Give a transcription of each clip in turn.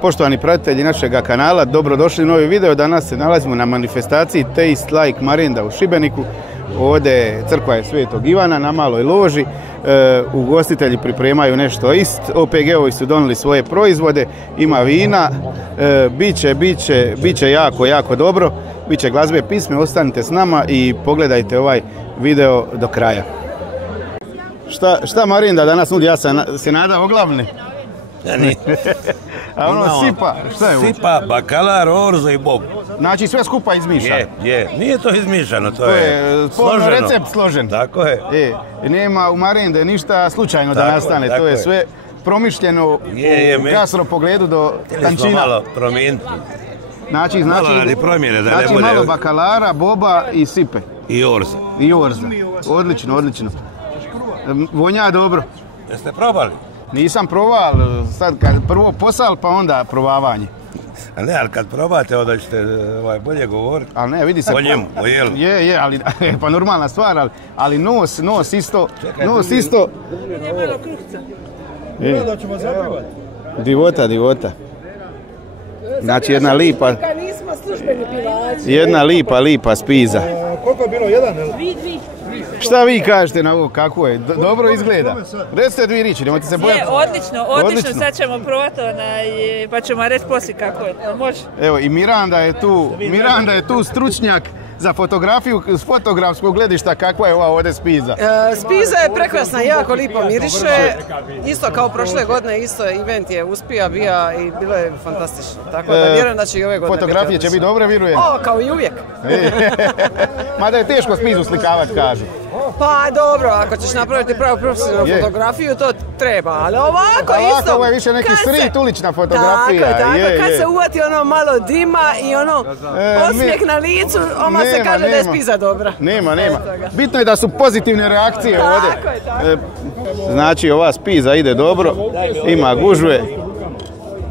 Poštovani pratitelji našega kanala, dobrodošli u novi video. Danas se nalazimo na manifestaciji Taste Like Marinda u Šibeniku. Ovdje crkva je Svetog Ivana na maloj loži. Ugostitelji pripremaju nešto ist. OPG-ovi su donijeli svoje proizvode. Ima vina. Biće jako dobro. Biće glazbe, pisme. Ostanite s nama i pogledajte ovaj video do kraja. Šta Marinda danas nudi? Ja se nada oglavni. Ja nije. A ono sipa, šta je ovo? Sipa, bakalar, orzo i bob. Znači sve skupa izmišljano? Je. Nije to izmišljano, to je složeno. Recept složen. Tako je. Nema u Marinde ništa slučajno da nastane. To je sve promišljeno u gastro pogledu do tančina. Htjeli smo malo promijeniti. Znači malo bakalara, boba i sipe. I orza. Odlično. Vonja dobro. Jeste probali? Nisam probao, sad kad prvo posal pa onda probavanje. A ne, ali kad probate onda ćete bolje govoriti. Ali ne, vidi se... O njemu, o jelu. Je, ali pa normalna stvar, ali nos isto... Je malo kruhca. Da ćemo zapivati. Divota. Znači jedna lipa... Nismo službeni pivači. Jedna lipa spiza. Koliko je bilo? Jedan? Dvi. Šta vi kažete na ovo, kako je? Dobro izgleda. Recite dvije riječi, nemojte se bojati. Odlično, sad ćemo probati pa ćemo reći poslije kako je. Može? Evo i Miranda je tu stručnjak za fotografiju, s fotografskog gledišta kakva je ova ovdje spiza. Spiza je prekrasna, jako lipo miriše. Isto kao prošle godine, isto event je uspija, bija i bilo je fantastično. Tako da vjerujem da će i ove godine biti. Fotografije će biti dobre, vjerujem? Kao i uvijek. Mada je teško spizu slikavati, kažu. Pa dobro, ako ćeš napraviti pravu profesionalnu fotografiju, to treba, ali ovako isto... Ovo je više neki street, ulična fotografija. Tako, kad se uvati ono malo dima i ono osmijeh na licu, se kaže da je spiza dobra. Nema. Bitno je da su pozitivne reakcije ovdje. Tako je. Znači ova spiza ide dobro, ima gužve.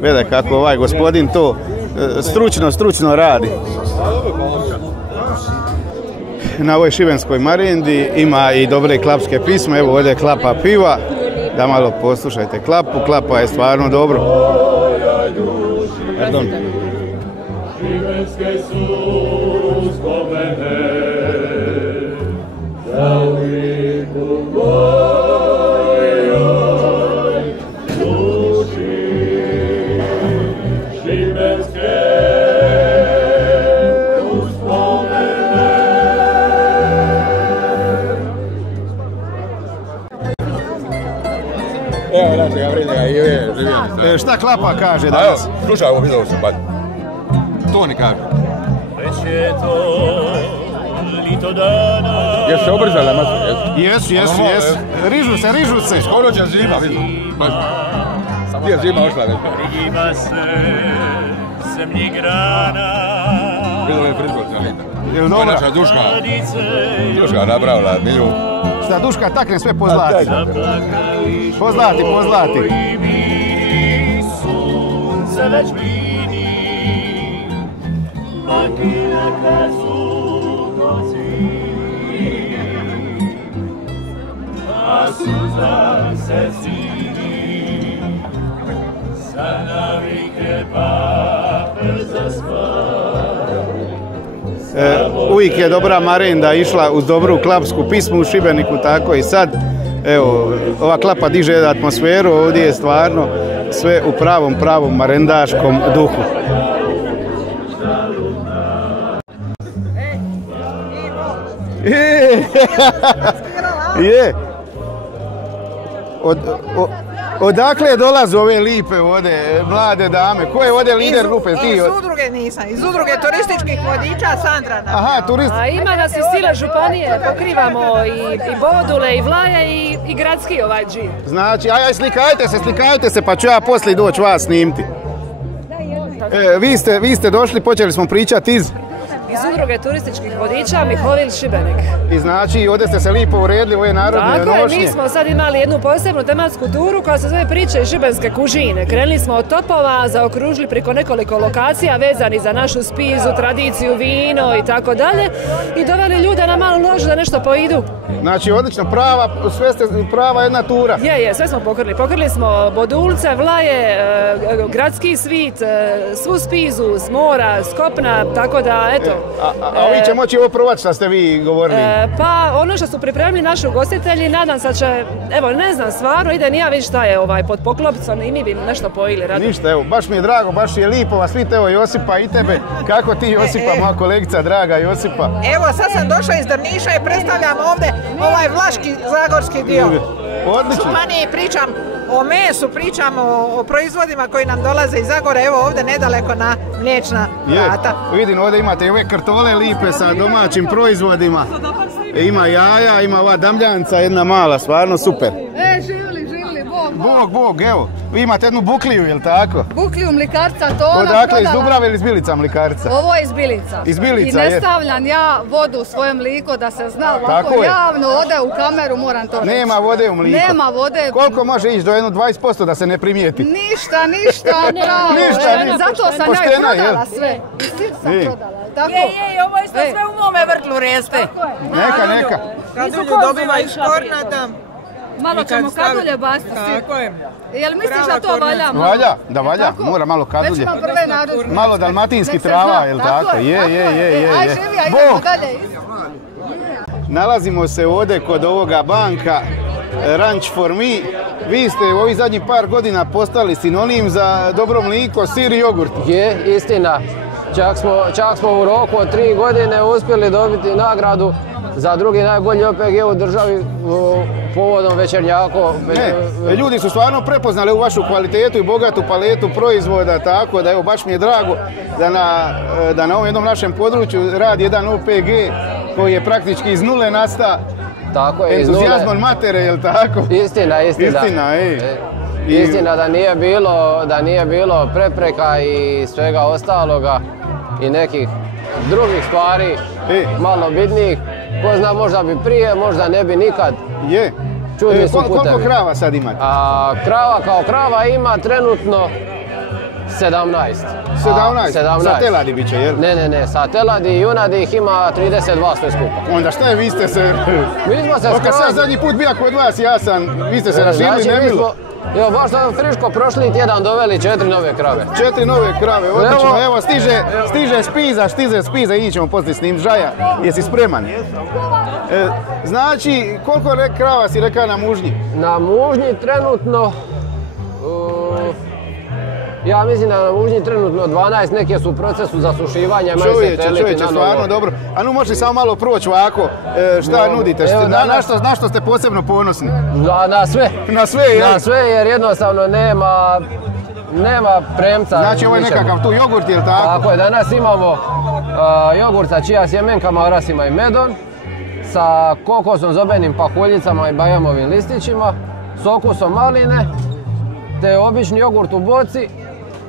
Gledaj kako ovaj gospodin to stručno radi. Na ovoj šibenskoj Marindi ima i dobre klapske pisme. Evo ovdje klapa piva. Da malo poslušajte klapu. Klapa je stvarno dobro. Pardon. Šibenske su spomene za uvijek u mojoj duši. Šibenske uspomene. Evo našega Vrinjega i živjeli. Šta klapa kaže danas? Slušaj, ovo video sam, To ne kaže. Jesu se obrzala masu? Jesu. Rižu se. Skoro će zima, vidim. Gdje je zima ošla? Riva se mnji grana. Vidim je prizvodca. Je li To je dobro? naša Duška napravila milju. Šta Duška takne sve pozlati? Pozlati. Sunce već blini, makina kazu koci, a suza se zini, sa navike pape zaspat. Uvijek je dobra Marinda išla uz dobru klapsku pismu u Šibeniku, tako i sad. Evo, ova klapa diže atmosferu, ovdje je stvarno sve u pravom marendaškom duhu. Je. Odakle dolaze ove lipe ovdje, mlade dame? Ko je ovdje lider grupe? Iz udruge nisam, iz udruge turističkih vodiča Sandra. Aha, turist. A ima nas iz cijele županije, pokrivamo i Bodule, i Vlaje, i gradski džip. Znači, aj slikajte se, pa ću ja poslije doći vas snimiti. Vi ste došli, počeli smo pričati iz iz udruge turističkih vodiča Mihovil Šibenik. I znači, ovdje ste se lipo uredili, ovo je narodne nošnje. Tako je, mi smo sad imali jednu posebnu tematsku turu koja se zove Priče iz šibenske kužine. Krenuli smo od Topova, zaokružili preko nekoliko lokacija vezani za našu spizu, tradiciju, vino i tako dalje i doveli ljude na malu ložu da nešto poidu. Znači, odlično, prava jedna tura. Je, sve smo pokrili. Pokrili smo Bodulce, Vlaje, gradski svit, svu spizu, s mora, s kopna, tako da, eto. A vi će moći ovo probati što ste vi govorili? Pa, ono što su pripremili naši ugostitelji, nadam se će, evo, ne znam, stvarno, ide nija vidi šta je pod poklopicom i mi bi nešto pojili rado. Ništa, evo, baš mi je drago, baš je lipo vas vidite, evo Josipa i tebe. Kako ti, Josipa, moja kolegica, draga Josipa? Evo, sad sam došla iz Drniša i predstavljam ovdje ovaj vlaški, zagorski dio. Odlično. Županiji pričam o mesu, pričam o proizvodima koji nam dolaze iz Zagore, evo ovdje nedaleko na Mliječna vrata. Vidim, ovdje imate i ove kartole lipe sa domaćim proizvodima. Ima jaja, ima ova damljanca, jedna mala, stvarno super. Živjeli, Bog, evo. Vi imate jednu bukliju, je li tako? Bukliju mlikarca, to ona prodala. Odakle, iz prodala. Dubrave ili iz Bilica mlikarca? Ovo je iz Bilica. Iz Bilica, I ne stavljam ja vodu u svoje mliko da se zna ovako javno, ode u kameru, moram to reći. Nema vode u mliko? Nema vode. Koliko može ići do jedno 20% da se ne primijeti? Ništa, pravo. Zato sam ja i prodala sve. I sir sam prodala, tako? Ovo isto sve u mome vrtlu reste. Neka. Kadulju dobiva iz kornata. Malo ćemo kadulje baciti. Tako je. Jel misliš da to valja? Valja, mora malo kadulje. Već ima prve narudžbe. Malo dalmatinski trava, jel tako? Je. Aj, živi, aj idemo dalje. Nalazimo se ovdje kod ovoga banka Ranch for me. Vi ste u ovih zadnjih par godina postali sinonim za dobro mliko, sir i jogurt. Je, istina. Čak smo u roku od 3 godine uspjeli dobiti nagradu za drugi najbolji OPG u državi povodom večernjako. Ljudi su stvarno prepoznali u vašu kvalitetu i bogatu paletu proizvoda, tako da evo baš mi je drago da na ovom jednom našem području radi jedan OPG koji je praktički iz nule nastao. Tako je, entuzijazmom matere, jel tako? Istina. Istina da nije bilo prepreka i svega ostaloga i nekih drugih stvari malo bitnijih. Ko zna, možda bi prije, možda ne bi nikad. Je. Koliko krava sad imate? Krava kao krava ima trenutno 17. 17? Sa teladi bit će, jel? Ne, sa teladi i junadi ih ima 32 sve skupa. Onda šta je, vi ste se... Mi smo se skroz... Kad sam zadnji put bio kod vas, vi ste se raširili, ne bilo? Evo, baš sam friško prošli tjedan doveli 4 nove krave. 4 nove krave, odlično. Evo, stiže spiza i ćemo poslije s njim žaja. Jesi spreman? Znači, koliko krava si rekao na mužnji? Na mužnji trenutno... Ja mislim da na mužnji trenutno 12, neke su u procesu zasušivanja. Čovječe, stvarno dobro. A nu možeš samo malo proći ovako, šta nudite? Na što ste posebno ponosni? Na sve. Na sve, jel? Na sve, jer jednostavno nema premca. Znači ovo je nekakav tu jogurt, jel tako? Tako je, danas imamo jogurt sa čija sjemenkama, orasima i medom, sa kokosom, zobenim pahuljicama i bajamovim listićima, s okusom maline, te obični jogurt u boci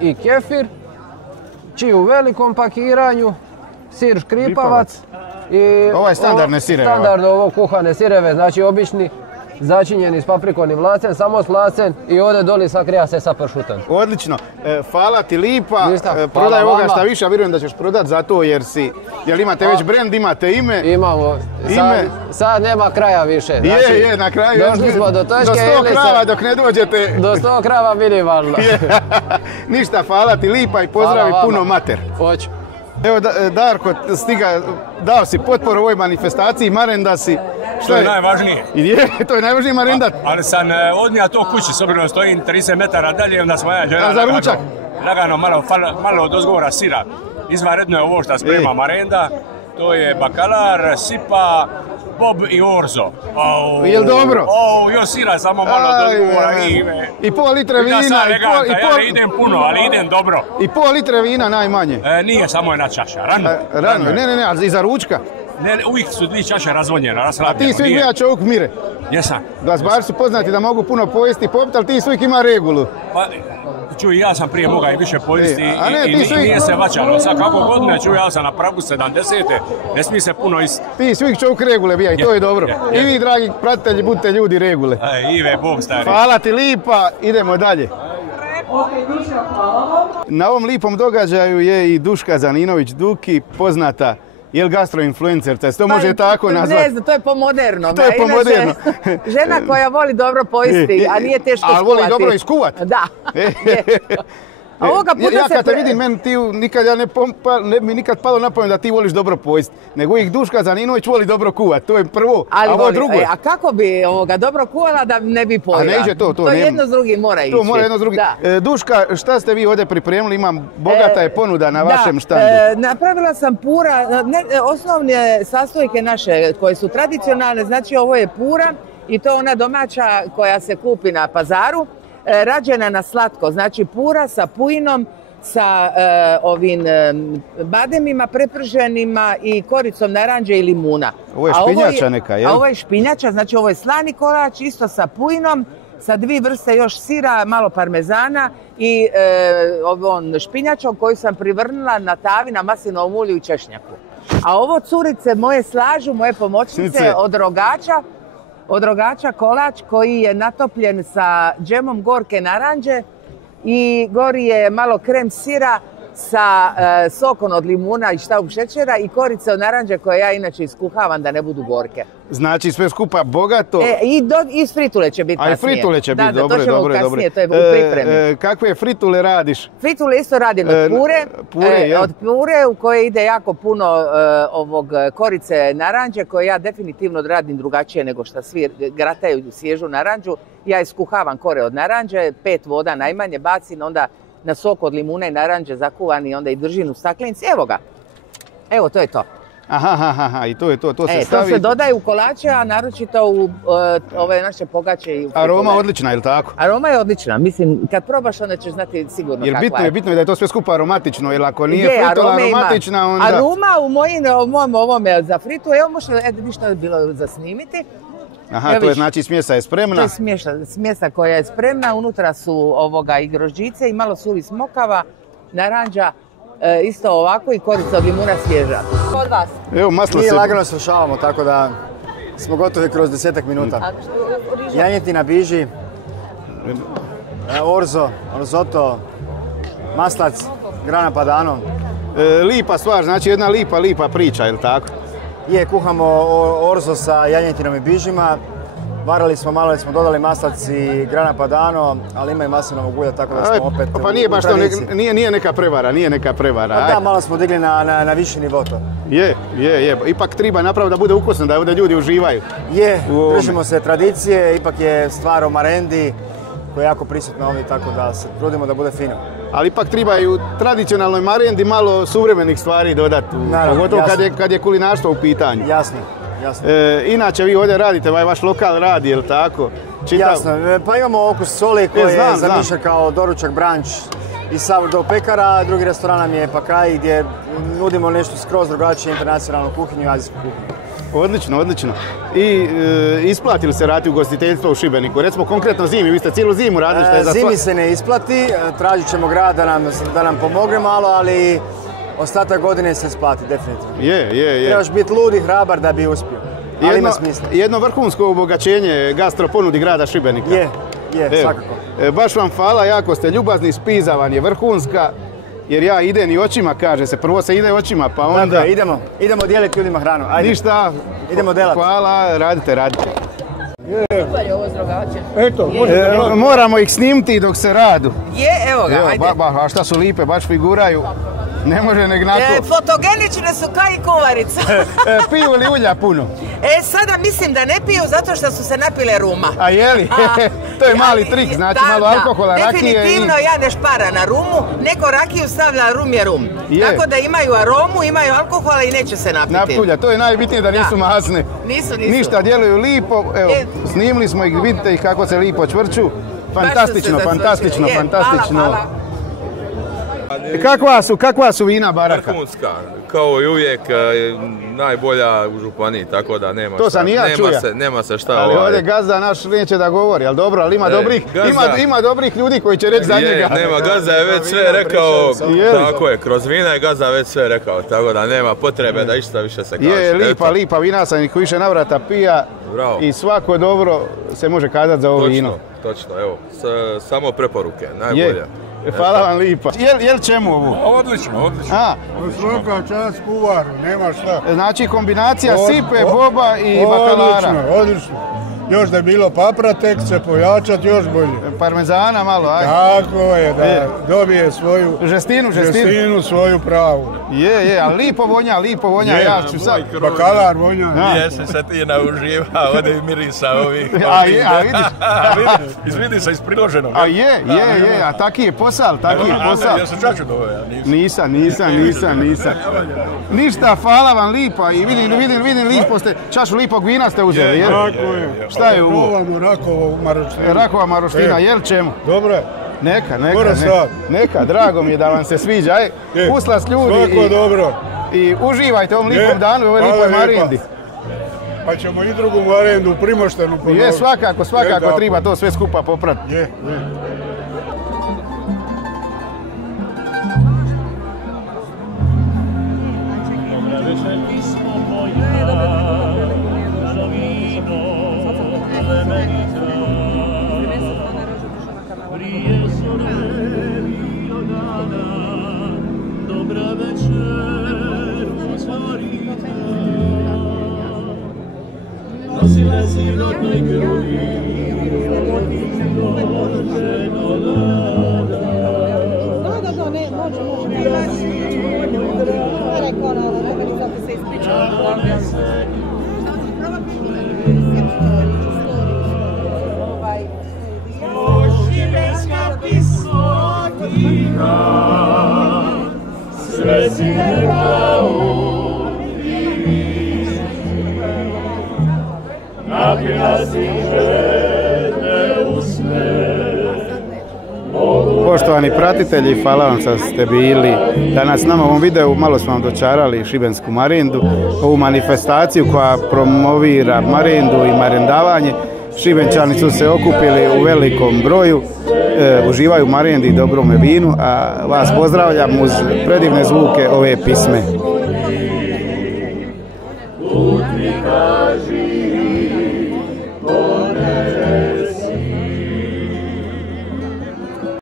i kefir, čiji u velikom pakiranju, sir škripavac i ovo je standardne sireve. Standardno ovo kuhane sireve, znači obični začinjeni s paprikonim lacen, samo s lacen i ovdje doli sakrija se sa pršutom. Odlično, hvala ti lipa, prodaj ovoga šta više, a vjerujem da ćeš prodat zato jer imate već brand, imate ime. Imamo, sad nema kraja više. Je, na kraju. Došli smo do točke. Do 100 krava dok ne dođete. Do 100 krava minimalno. Ništa, hvala ti lipa i pozdravi puno mater. Hoću. Evo Darko, dao si potporu ovoj manifestaciji Marendasi. To je najvažnije. To je najvažniji marendat. Ali sam odnija to kući, s obzirom stojim 30 metara dalje, onda smo ja žena za ručak. Lagano malo od ozgovora sira. Izvanredno je ovo što sprema marenda. To je bakalar, sipa, bob i orzo. Jel dobro? Još sira, samo malo od ozgovora. I pol litre vina. Ja ne idem puno, ali idem dobro. I pol litre vina najmanje. Nije samo jedna čaša, rano. Ne, ali i za ručka. Ne, uvijek su 2 čaše razvonjene, rasladnjeno. A ti svi gleda čovjek mire? Jesam. Glazbari su poznati da mogu puno pojesti i popiti, ali ti svi ima regulu. Pa, čuj, ja sam prije mogao i više pojesti i nije se vaćalo. Sad kako godine, čuj, ja sam na pragu 70. Ne smije se puno isti. Ti svih čovjek regule bija i to je dobro. I vi, dragi pratitelji, budite ljudi regule. Ive, Bog stari. Hvala ti lipa, idemo dalje. Na ovom lipom događaju je i Duška Zaninović-Duki, poznata gastroinfluencerca, to može tako nazvati? Ne znam, to je po modernom. To je po modernom. Žena koja voli dobro pojesti, a nije teško skuvati. A voli dobro iskuvati? Da. Ja kad te vidim, meni ti nikad mi nikad palo na pamet da ti voliš dobro pojesti, nego ih Duška Zaninović voli dobro kuvat, to je prvo, a ovo drugo. A kako bi dobro kuvala da ne bi pojela? A ne iđe to. To jedno s drugim mora ići. To mora jedno s drugim. Duška, šta ste vi ovdje pripremili? Imam bogata je ponuda na vašem štandu. Napravila sam pura, osnovne sastojke naše koje su tradicionalne, znači ovo je pura i to ona domaća koja se kupi na pazaru. Rađena na slatko, znači pura sa pujinom, sa ovim bademima preprženima i koricom naranđe i limuna. Ovo je špinjača neka, jel? A ovo je špinjača, znači ovo je slani kolač, isto sa pujinom, sa 2 vrste još sira, malo parmezana i ovom špinjačom koju sam privrnula na tavi na maslinovom ulju i češnjaku. A ovo curice moje slažu, moje pomoćnice od rogača kolač koji je natopljen sa džemom gorke naranđe i gori je malo krem sira sa sokom od limuna i štaub šećera i korice od naranđe koje ja inače iskuhavam da ne budu gorke. Znači sve skupa bogato. I fritule će biti kasnije. A i fritule će biti, dobro. To je u pripremi. Kakve fritule radiš? Fritule isto radim od pure u koje ide jako puno korice naranđe koje ja definitivno radim drugačije nego što svi grataju svježu naranđu. Ja iskuhavam kore od naranđe, 5 voda najmanje bacim, onda na sok od limuna i naranđe zakuvani, onda i držim u staklenici. Evo ga. Evo, to je to. Aha, i to je to. To se stavi. To se dodaje u kolače, a naročito u ove naše pogače i u fritule. Aroma odlična, je li tako? Aroma je odlična. Mislim, kad probaš, onda ćeš znati sigurno kakva je. Bitno je da je to sve skupa aromatično, jer ako nije fritula aromatična, onda... Aroma u mom ovome za fritu, evo možda ništa je bilo za snimiti. Aha, to je znači smjesa je spremna? To je smjesa koja je spremna, unutra su i grožđice i malo suvi smokava, naranđa, isto ovako i korica od limuna svježa. Kod vas? Evo, maslo mi lagano slušavamo, tako da smo gotovi kroz 10 minuta. Janjetina, biži, orzo, orzoto, maslac, grana padano. Lipa stvar, znači jedna lipa priča, je li tako? Kuhamo orzo sa janjetinom i bižima. Varali smo malo, smo dodali maslac i grana padano, ali ima i maslinovog ulja, tako da smo opet pa nije baš to, nije neka prevara. Da, malo smo digli na viši nivo to. Je. Ipak treba napraviti da bude ukusno, da ovdje ljudi uživaju. Držimo se tradicije, ipak je stvar o marendi koja je jako prisutna ovdje, tako da se trudimo da bude fino. Ali ipak treba i u tradicionalnoj marendi malo suvremenih stvari dodati, pogotovo kad je kulinarstvo u pitanju. Jasno. Inače vi ovdje radite, vaš lokal radi, je li tako? Jasno, pa imamo Okus soli koji je zamišljen kao doručak branč iz sourdough pekara, drugi restoran nam je Pakaj gdje nudimo nešto skroz drugačije, internacionalnu kuhinju i azijsku kuhinju. Odlično. I isplati li se raditi ugostiteljstvo u Šibeniku? Recimo konkretno zimi, vi ste cijelu zimu radili što je za zimi se ne isplati, tražit ćemo grad da nam pomogne malo, ali ostatak godine se isplati, definitivno. Je. Trebaš biti lud i hrabar da bi uspio, ali ima smisla. Jedno vrhunsko obogaćenje gastro-ponudi grada Šibenika. Je, svakako. Baš vam hvala, jako ste ljubazni, spiza vam je vrhunska, jer ja idem i očima, kaže se. Prvo se ide očima, pa onda... Dakle, idemo dijeliti ljudima hranu. Ajde. Ništa. Idemo delati. Hvala, radite. Eto, moramo ih snimiti dok se radu. Evo ga, ajde. A šta su lipe, baš figuraju. Ne može nek nako. Fotogenične su kao i kuvarica. Piju li ulja puno? Sada mislim da ne piju zato što su se napile ruma. A jeli? To je mali trik, znači malo alkohola, rakije. Definitivno ja ne špara na rumu, neko rakiju stavlja, rum je rum. Tako da imaju aromu, imaju alkohola i neće se napiti. Napulja, to je najbitnije da nisu masne. Nisu. Ništa, djeluju lipo, evo, snimili smo ih, vidite ih kako se lipo čvrču. Fantastično. Hvala. Kakva su vina Baraka? Vrhunska, kao i uvijek, najbolja u županiji, tako da nema to sam i ja čuja. Nema se šta. Ali ovdje gazda naš neće da govori, ali dobro, ali ima dobrih ljudi koji će reći za njega. Nema, gazda je već sve rekao, tako je, kroz vina je gazda već sve rekao, tako da nema potrebe da išta više se kaže. Je, lipa vina sam ih više navrata pija i svako dobro se može kazati za ovo vino. Točno, evo, samo preporuke, najbolje. Hvala vam lipa. Jel čemu ovo? Odlično. Svaka čast kuvaru, nema šta. Znači kombinacija sipe, boba i bakalara. Odlično. Još da je bilo papratek, se pojačat još bolje. Parmezana malo, ajde. Tako je, da dobije svoju žestinu svoju pravu. Je, ali lipo vonja, ja ću sad. Bakalar vonja. Jesi se ti nauživa, ovdje i mirisa ovih. A vidiš? Izvidi se iz priloženog. A je, a taki je posal. Ja sam čaču do ove, nisam. Ništa, hvala vam lipa i vidim lipo ste, čašu lipog vina ste uzeli, jel? Tako je. Šta je ovo? Probamo rakovu maroštinu. Rakova maroština, jel čemu? Dobro. Neka, drago mi je da vam se sviđa. Uslas ljudi i uživajte ovom lipom danu i ovoj lipoj marindi. Pa ćemo i drugu marendu u Primoštenu ponoviti. Je, svakako treba to sve skupa popratiti. Je. Poštovani pratitelji, hvala vam što ste bili danas s nama u ovom videu. Malo smo vam dočarali šibensku marendu, ovu manifestaciju koja promovira marendu i marendavanje. Šibenčani su se okupili u velikom broju, uživaju u marendi i dobrome vinu, a vas pozdravljam uz predivne zvuke ove pisme.